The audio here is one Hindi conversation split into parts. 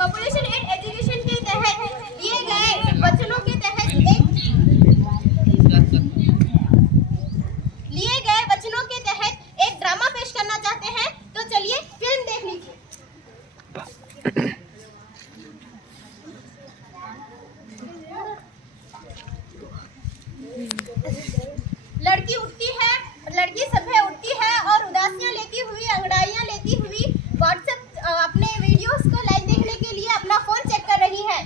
पॉपुलेशन एंड एजुकेशन के तहत लिए गए वचनों के तहत एक ड्रामा पेश करना चाहते हैं। तो चलिए फिल्म देख लीजिए। लड़की उठती है, लड़की सुबह उठती है और उदासियां लेती हुई, अंगड़ाइयां लेती हुई व्हाट्सएप अपने वीडियोस को लाइव देखने के लिए अपना फोन चेक कर रही है।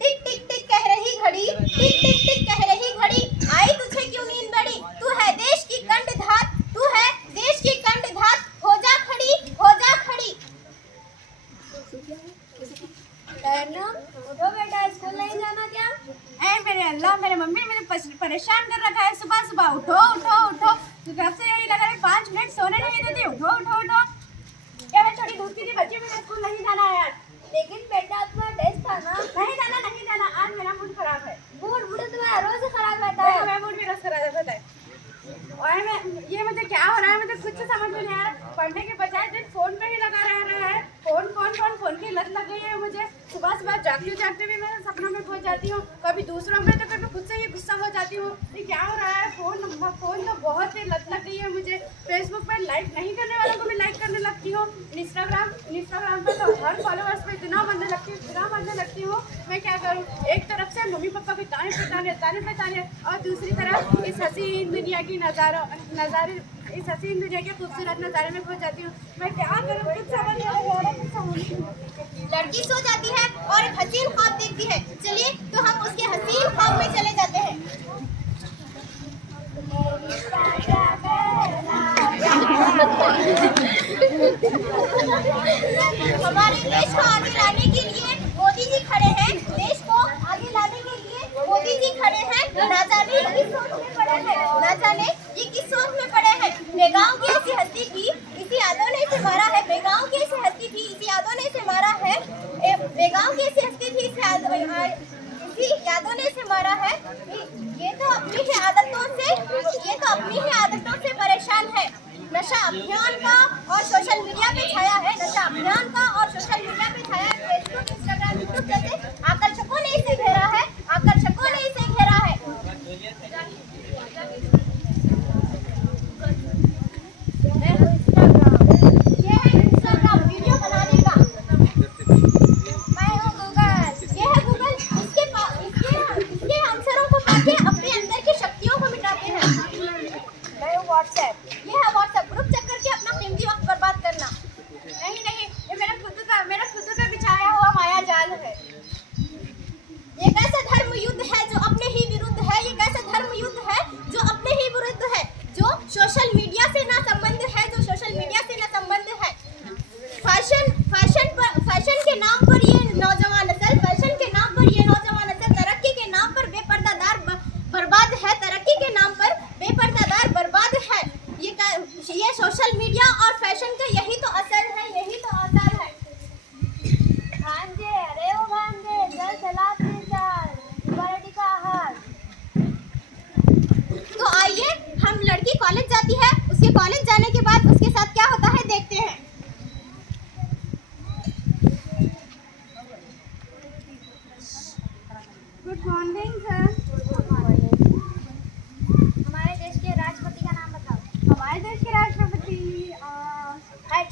टिक टिक टिक कह रही घड़ी, टिक टिक टिक कह रही घड़ी, आई तुझे क्यों नींद बड़ी, तू है देश की कंठधार, तू है देश की कंठधार, हो जा खड़ी, हो जा खड़ी। उठो बेटा, स्कूल नहीं जाना क्या? ऐ मेरे अल्लाह, मेरे मम्मी ने मुझे परेशान कर रखा है। सुबह सुबह उठो उठो उठो, घर से यही लगा रहे 5 मिनट सोने नहीं देती। उठो उठो उठो। क्या मैं छोटी दूध की थी बच्ची, मुझे स्कूल नहीं जाना है यार। लेकिन बेटा तुम्हारा टेस्ट था ना। नहीं जाना नहीं जाना, आज मेरा मूड खराब है। मूड तुम्हारा रोज खराब रहता है। मेरा मूड भी रोज खराब रहता है। और ये मुझे क्या हो रहा है, मुझे कुछ समझ में नहीं आ रहा। पढ़ने के बजाय दिन फोन पे ही लगा रहा है। फोन की लत लग गई है मुझे। सुबह सुबह जागते जागते भी मैं सपनों में खो जाती हूँ, कभी दूसरों में तो कभी खुद से ही गुस्सा हो जाती हूँ। ये क्या हो रहा है? फोन तो बहुत ही लत लग गई है मुझे। फेसबुक पर लाइक नहीं करने वालों को मैं लाइक करने लगती हूँ। इंस्टाग्राम पर तो हर फॉलोअर्स पे इतना बनने लगती हूँ। मैं क्या करूँ? एक तरफ से मम्मी पापा के ताने पे और दूसरी तरफ इस हसीन दुनिया की नज़ारे इस हसीन दुनिया के खूबसूरत नज़ारे में खो जाती हूँ। मैं क्या करूँ? कुछ समझ नहीं आ रहा। लड़की सो जाती है और एक हसीन ख्वाब देखती है। चलिए तो हम उसके हसीन ख्वाब में चले जाते हैं। हमारे देश को आगे लाने के लिए मोदी जी खड़े हैं। देश को आगे लाने के लिए मोदी जी खड़े हैं। ना जाने ये किस सोच में पड़े हैं, ना जाने ये किस सोच में पड़े हैं। बेगांव की ऐसी हस्ती थी, इसी यादों ने इसे मारा है। बेगांव की ऐसी हस्ती थी, इसी यादों ने इसे मारा है। बेगांव की ऐसी हस्ती थी, इसी यादों ने इसे मारा है। ये तो अपनी ही आदतों से परेशान है। नशा अभियान का और सोशल मीडिया पे छाया है। फेसबुक, इंस्टाग्राम, यूट्यूब जैसे आकर्षकों ने इसे घेरा है। ये है इंस्टाग्राम वीडियो बनाने का। मैं हूँ गूगल, ये है गूगल। इसके आंसरों को पाके अपने अंदर की शक्तियों को मिटाते हैं। मैं हूँ व्हाट्सएप, ये है व्हाट्सएप। ग्रुप चेक करके अपना कीमती वक्त बर्बाद करना। नहीं, ये मेरा खुद का बिछाया हुआ माया जाल है। ये कैसा धर्म युद्ध है जो अपने ही विरुद्ध है। जो सोशल मीडिया से ना संबंध है। फैशन के नाम पर ये नौजवान नस्ल, तरक्की के नाम पर बेपर्दादार बर्बाद है। ये सोशल मीडिया और फैशन का यही तो असर है। भांजे, अरे वो भांजे, चल चलाते चल, बरडी का हाथ। तो आइए, हम लड़की कॉलेज जाती है। उसके कॉलेज जाने के बाद उसके साथ क्या होता है देखते हैं। Good morning sir. हमारे देश के राष्ट्रपति का नाम बताओ। हमारे देश के राष्ट्रपति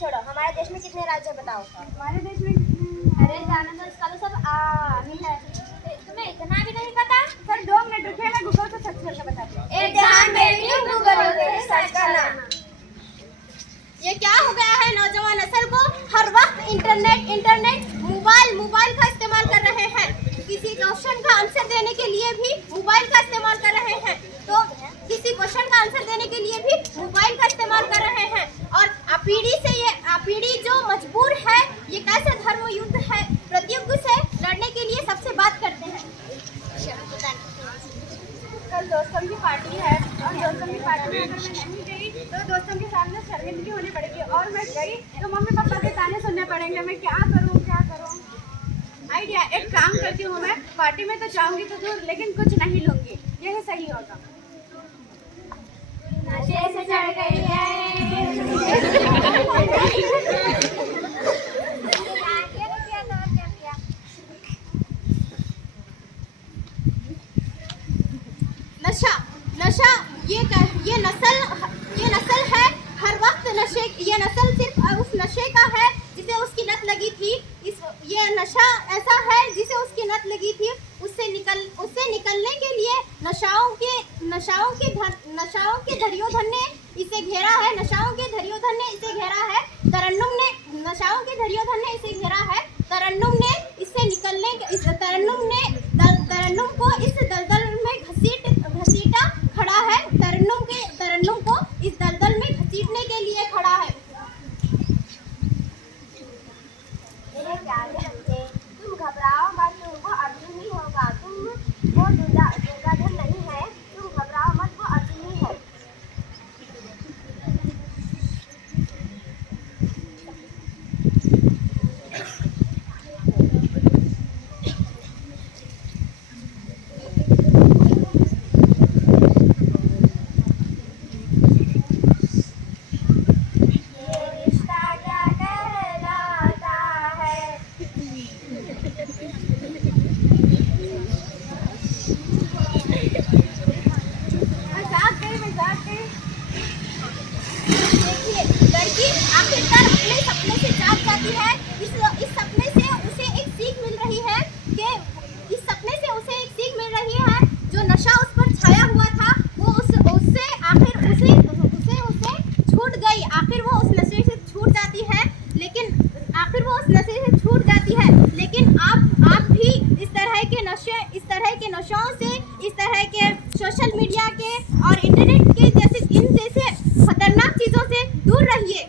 छोड़ो, हमारे देश में कितने राज्य बताओ। हमारे देश में अरे जाने दो, इसका तो सब नहीं है। तुम्हें इतना भी नहीं पता? सर 2 मिनट रुकिए, मैं गूगल को सर्च करके बताती हूँ। एक ध्यान देती हूँ, गूगल पे सर्च करना। ये क्या हो गया है नौजवान नस्ल को? हर वक्त इंटरनेट मोबाइल का इस्तेमाल कर रहे हैं। किसी क्वेश्चन का आंसर देने के लिए भी मोबाइल का इस्तेमाल कर रहे हैं। और पीढ़ी जो मजबूर है, ये कैसा धर्म युद्ध है। प्रतियुग से लड़ने के लिए सबसे बात करते हैं। कल दोस्तों की पार्टी है और दोस्तों की पार्टी में अगर मैं नहीं गई तो दोस्तों के सामने शर्मिंदगी होनी पड़ेगी। और मैं गई तो मम्मी पापा के ताने सुनने पड़ेंगे। मैं क्या करूँ? आइडिया, एक काम करती हूँ, मैं पार्टी में तो जाऊँगी तो दूर, लेकिन कुछ नहीं लूँगी। यही सही होगा। नशे से चढ़ गई है लत लगी थी, ये नशा ऐसा है जिसे उसकी लत लगी थी, उससे निकलने के लिए नशाओं के धरियोधन ने इसे घेरा है। नशाओं के धरियोधन ने इसे घेरा है। तरन्नुम ने नशाओं के धरियोधन ने इसे घेरा है। तरन्नुम ने इससे निकलने तरन्नुम को इस दलदल में घसीटा खड़ा है। तरन्नुम को इस दलदल में घसीटने के लिए खड़ा है। मेरे प्यारे बच्चे, तुम घबराओ मत, तुमको अर्जुन ही होगा। तुम वो दुर्योधन नहीं है, तुम घबराओ मत, वो अर्जुन ही है। देखिए, लड़की आखिरकार अपने सपने से जाग जाती है। इस सपने से उसे एक सीख मिल रही है जो नशा उस पर छाया हुआ था वो उससे छूट गई। आखिर वो उस नशे से छूट जाती है। लेकिन आप भी इस तरह के नशों से, इस तरह के सोशल मीडिया के और इंटरनेट के जैसे खतरनाक चीजों से दूर रहिए।